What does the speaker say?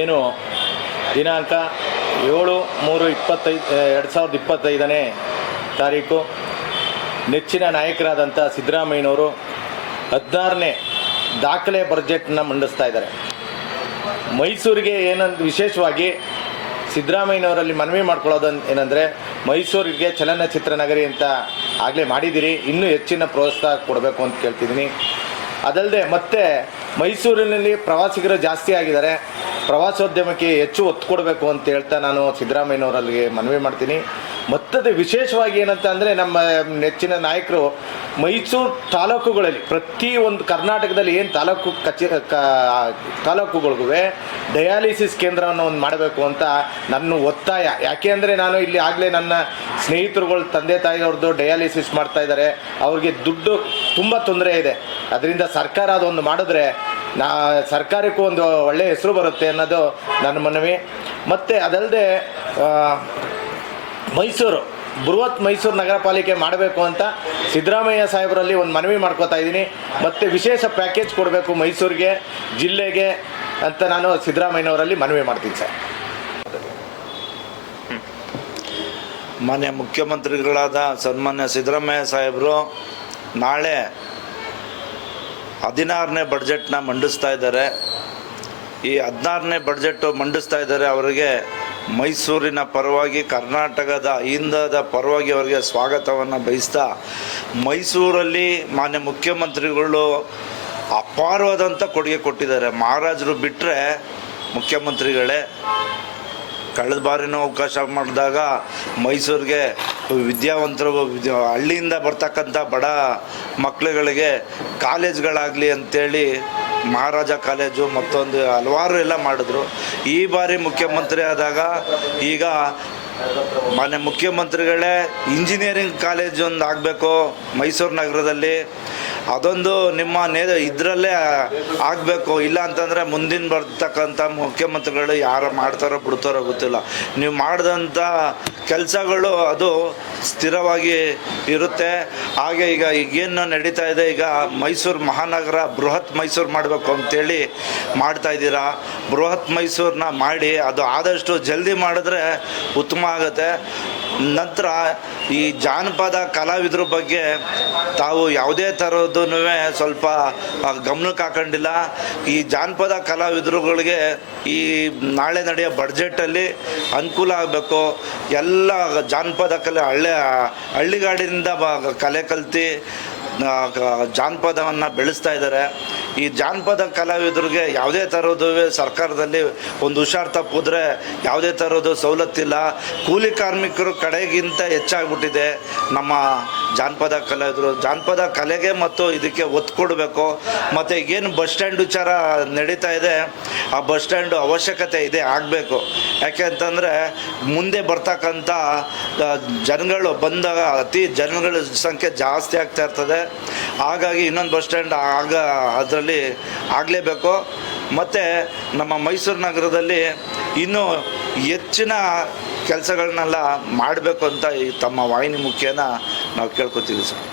ಏನು ದಿನಾಂಕ 7/3/2025 ತಾರೀಕು ನೆಚ್ಚಿನ ನಾಯಕರಾದಂಥ ಸಿದ್ದರಾಮಯ್ಯನವರು 16ನೇ ದಾಖಲೆ ಬಜೆಟ್ನ ಮಂಡಿಸ್ತಾ ಇದ್ದಾರೆ. ಮೈಸೂರಿಗೆ ಏನಂತ ವಿಶೇಷವಾಗಿ ಸಿದ್ದರಾಮಯ್ಯನವರಲ್ಲಿ ಮನವಿ ಮಾಡ್ಕೊಳ್ಳೋದು ಏನಂದರೆ, ಮೈಸೂರಿಗೆ ಚಲನಚಿತ್ರ ನಗರಿ ಅಂತ ಆಗಲೇ ಮಾಡಿದ್ದೀರಿ, ಇನ್ನೂ ಹೆಚ್ಚಿನ ಪ್ರೋತ್ಸಾಹ ಕೊಡಬೇಕು ಅಂತ ಕೇಳ್ತಿದ್ದೀನಿ. ಅದಲ್ಲದೆ ಮತ್ತೆ ಮೈಸೂರಿನಲ್ಲಿ ಪ್ರವಾಸಿಗರು ಜಾಸ್ತಿ ಆಗಿದ್ದಾರೆ, ಪ್ರವಾಸೋದ್ಯಮಕ್ಕೆ ಹೆಚ್ಚು ಒತ್ತು ಕೊಡಬೇಕು ಅಂತ ಹೇಳ್ತಾ ನಾನು ಸಿದ್ದರಾಮಯ್ಯನವರಲ್ಲಿ ಮನವಿ ಮಾಡ್ತೀನಿ. ಮತ್ತದೇ ವಿಶೇಷವಾಗಿ ಏನಂತ ಅಂದರೆ, ನಮ್ಮ ನೆಚ್ಚಿನ ನಾಯಕರು ಮೈಸೂರು ತಾಲೂಕುಗಳಲ್ಲಿ ಪ್ರತಿಯೊಂದು ಕರ್ನಾಟಕದಲ್ಲಿ ಏನು ತಾಲೂಕುಗಳಿಗೂ ಡಯಾಲಿಸಿಸ್ ಕೇಂದ್ರವನ್ನು ಒಂದು ಮಾಡಬೇಕು ಅಂತ ನನ್ನ ಒತ್ತಾಯ. ಯಾಕೆ ಅಂದರೆ, ನಾನು ಇಲ್ಲಿ ಆಗಲೇ ನನ್ನ ಸ್ನೇಹಿತರುಗಳು ತಂದೆ ತಾಯಿಯವ್ರದ್ದು ಡಯಾಲಿಸಿಸ್ ಮಾಡ್ತಾ ಇದ್ದಾರೆ, ಅವ್ರಿಗೆ ದುಡ್ಡು ತುಂಬ ತೊಂದರೆ ಇದೆ. ಅದರಿಂದ ಸರ್ಕಾರ ಅದೊಂದು ಮಾಡಿದ್ರೆ ಸರ್ಕಾರಕ್ಕೂ ಒಂದು ಒಳ್ಳೆಯ ಹೆಸರು ಬರುತ್ತೆ ಅನ್ನೋದು ನನ್ನ ಮನವಿ. ಮತ್ತು ಅದಲ್ಲದೆ ಬೃಹತ್ ಮೈಸೂರು ನಗರ ಪಾಲಿಕೆ ಮಾಡಬೇಕು ಅಂತ ಸಿದ್ದರಾಮಯ್ಯ ಸಾಹೇಬರಲ್ಲಿ ಒಂದು ಮನವಿ ಮಾಡ್ಕೋತಾ ಇದ್ದೀನಿ. ಮತ್ತು ವಿಶೇಷ ಪ್ಯಾಕೇಜ್ ಕೊಡಬೇಕು ಮೈಸೂರಿಗೆ, ಜಿಲ್ಲೆಗೆ ಅಂತ ನಾನು ಸಿದ್ದರಾಮಯ್ಯನವರಲ್ಲಿ ಮನವಿ ಮಾಡ್ತೀನಿ ಸರ್. ಮಾನ್ಯ ಮುಖ್ಯಮಂತ್ರಿಗಳಾದ ಸನ್ಮಾನ್ಯ ಸಿದ್ದರಾಮಯ್ಯ ಸಾಹೇಬರು ನಾಳೆ 16ನೇ ಬಡ್ಜೆಟ್ನ ಮಂಡಿಸ್ತಾ ಇದ್ದಾರೆ. ಈ 16ನೇ ಬಡ್ಜೆಟ್ಟು ಮಂಡಿಸ್ತಾ ಇದ್ದಾರೆ. ಅವರಿಗೆ ಮೈಸೂರಿನ ಪರವಾಗಿ, ಕರ್ನಾಟಕದ ಇಂಧದ ಪರವಾಗಿ ಅವರಿಗೆ ಸ್ವಾಗತವನ್ನು ಬಯಸ್ತಾ, ಮೈಸೂರಲ್ಲಿ ಮಾನ್ಯ ಮುಖ್ಯಮಂತ್ರಿಗಳು ಅಪಾರವಾದಂಥ ಕೊಡುಗೆ ಕೊಟ್ಟಿದ್ದಾರೆ. ಮಹಾರಾಜರು ಬಿಟ್ಟರೆ ಮುಖ್ಯಮಂತ್ರಿಗಳೇ. ಕಳೆದ ಬಾರಿನೂ ಅವಕಾಶ ಮಾಡಿದಾಗ ಮೈಸೂರಿಗೆ ವಿದ್ಯಾವಂತರು, ಹಳ್ಳಿಯಿಂದ ಬರ್ತಕ್ಕಂಥ ಬಡ ಮಕ್ಕಳುಗಳಿಗೆ ಕಾಲೇಜ್ಗಳಾಗಲಿ ಅಂಥೇಳಿ ಮಹಾರಾಜ ಕಾಲೇಜು ಮತ್ತೊಂದು ಹಲವಾರು ಎಲ್ಲ ಮಾಡಿದ್ರು. ಈ ಬಾರಿ ಮುಖ್ಯಮಂತ್ರಿ ಆದಾಗ ಈಗ ಮಾನ್ಯ ಮುಖ್ಯಮಂತ್ರಿಗಳೇ ಇಂಜಿನಿಯರಿಂಗ್ ಕಾಲೇಜ್ ಒಂದು ಆಗಬೇಕು ಮೈಸೂರು ನಗರದಲ್ಲಿ, ಅದೊಂದು ನಿಮ್ಮ ಇದರಲ್ಲೇ ಆಗಬೇಕು. ಇಲ್ಲ ಅಂತಂದರೆ ಮುಂದಿನ ಬರ್ತಕ್ಕಂಥ ಮುಖ್ಯಮಂತ್ರಿಗಳು ಯಾರು ಮಾಡ್ತಾರೋ ಬಿಡ್ತಾರೋ ಗೊತ್ತಿಲ್ಲ. ನೀವು ಮಾಡಿದಂಥ ಕೆಲಸಗಳು ಅದು ಸ್ಥಿರವಾಗಿ ಇರುತ್ತೆ. ಹಾಗೆ ಈಗೇನು ನಡೀತಾ ಇದೆ, ಈಗ ಮೈಸೂರು ಮಹಾನಗರ ಬೃಹತ್ ಮೈಸೂರು ಮಾಡಬೇಕು ಅಂತೇಳಿ ಮಾಡ್ತಾಯಿದ್ದೀರಾ. ಬೃಹತ್ ಮೈಸೂರನ್ನ ಮಾಡಿ ಅದು ಆದಷ್ಟು ಜಲ್ದಿ ಮಾಡಿದ್ರೆ ಉತ್ತಮ ಆಗುತ್ತೆ. ನಂತರ ಈ ಜಾನಪದ ಕಲಾವಿದ್ರ ಬಗ್ಗೆ ತಾವು ಯಾವುದೇ ಥರದ್ದು ಸ್ವಲ್ಪ ಗಮನಕ್ಕೆ ಹಾಕೊಂಡಿಲ್ಲ. ಈ ಜಾನಪದ ಕಲಾವಿದರುಗಳಿಗೆ ಈ ನಾಳೆ ನಡೆಯೋ ಬಡ್ಜೆಟಲ್ಲಿ ಅನುಕೂಲ ಆಗಬೇಕು. ಎಲ್ಲ ಜಾನಪದ ಕಲೆ ಹಳ್ಳಿಗಾಡಿನಿಂದ ಕಲೆ ಕಲ್ತು ಜಾನಪದವನ್ನು ಬೆಳೆಸ್ತಾ ಇದ್ದಾರೆ. ಈ ಜಾನಪದ ಕಲಾವಿದರಿಗೆ ಯಾವುದೇ ಥರದ್ದು ಸರ್ಕಾರದಲ್ಲಿ ಒಂದು ಹುಷಾರು ತಪ್ಪಿದ್ರೆ ಯಾವುದೇ ಥರದ್ದು ಸವಲತ್ತಿಲ್ಲ. ಕೂಲಿ ಕಾರ್ಮಿಕರು ಕಡೆಗಿಂತ ಹೆಚ್ಚಾಗ್ಬಿಟ್ಟಿದೆ ನಮ್ಮ ಜಾನಪದ ಕಲಾವಿದರು. ಜಾನಪದ ಕಲೆಗೆ ಮತ್ತು ಇದಕ್ಕೆ ಒತ್ತು ಕೊಡಬೇಕು. ಮತ್ತು ಈಗೇನು ಬಸ್ ಸ್ಟ್ಯಾಂಡ್ ವಿಚಾರ ನಡೀತಾ ಇದೆ, ಆ ಬಸ್ ಸ್ಟ್ಯಾಂಡು ಅವಶ್ಯಕತೆ ಇದೆ, ಆಗಬೇಕು. ಯಾಕೆ ಅಂತಂದರೆ ಮುಂದೆ ಬರ್ತಕ್ಕಂಥ ಜನಗಳು ಬಂದಾಗ ಜನಗಳ ಸಂಖ್ಯೆ ಜಾಸ್ತಿ ಆಗ್ತಾ ಇರ್ತದೆ. ಹಾಗಾಗಿ ಇನ್ನೊಂದು ಬಸ್ ಸ್ಟ್ಯಾಂಡ್ ಅದರಲ್ಲಿ ಆಗಲೇಬೇಕು. ಮತ್ತು ನಮ್ಮ ಮೈಸೂರು ನಗರದಲ್ಲಿ ಇನ್ನೂ ಹೆಚ್ಚಿನ ಕೆಲಸಗಳನ್ನೆಲ್ಲ ಮಾಡಬೇಕು ಅಂತ ಈ ತಮ್ಮ ವಾಹಿನಿ ಮುಖೇನ ನಾವು ಕೇಳ್ಕೊತೀವಿ ಸರ್.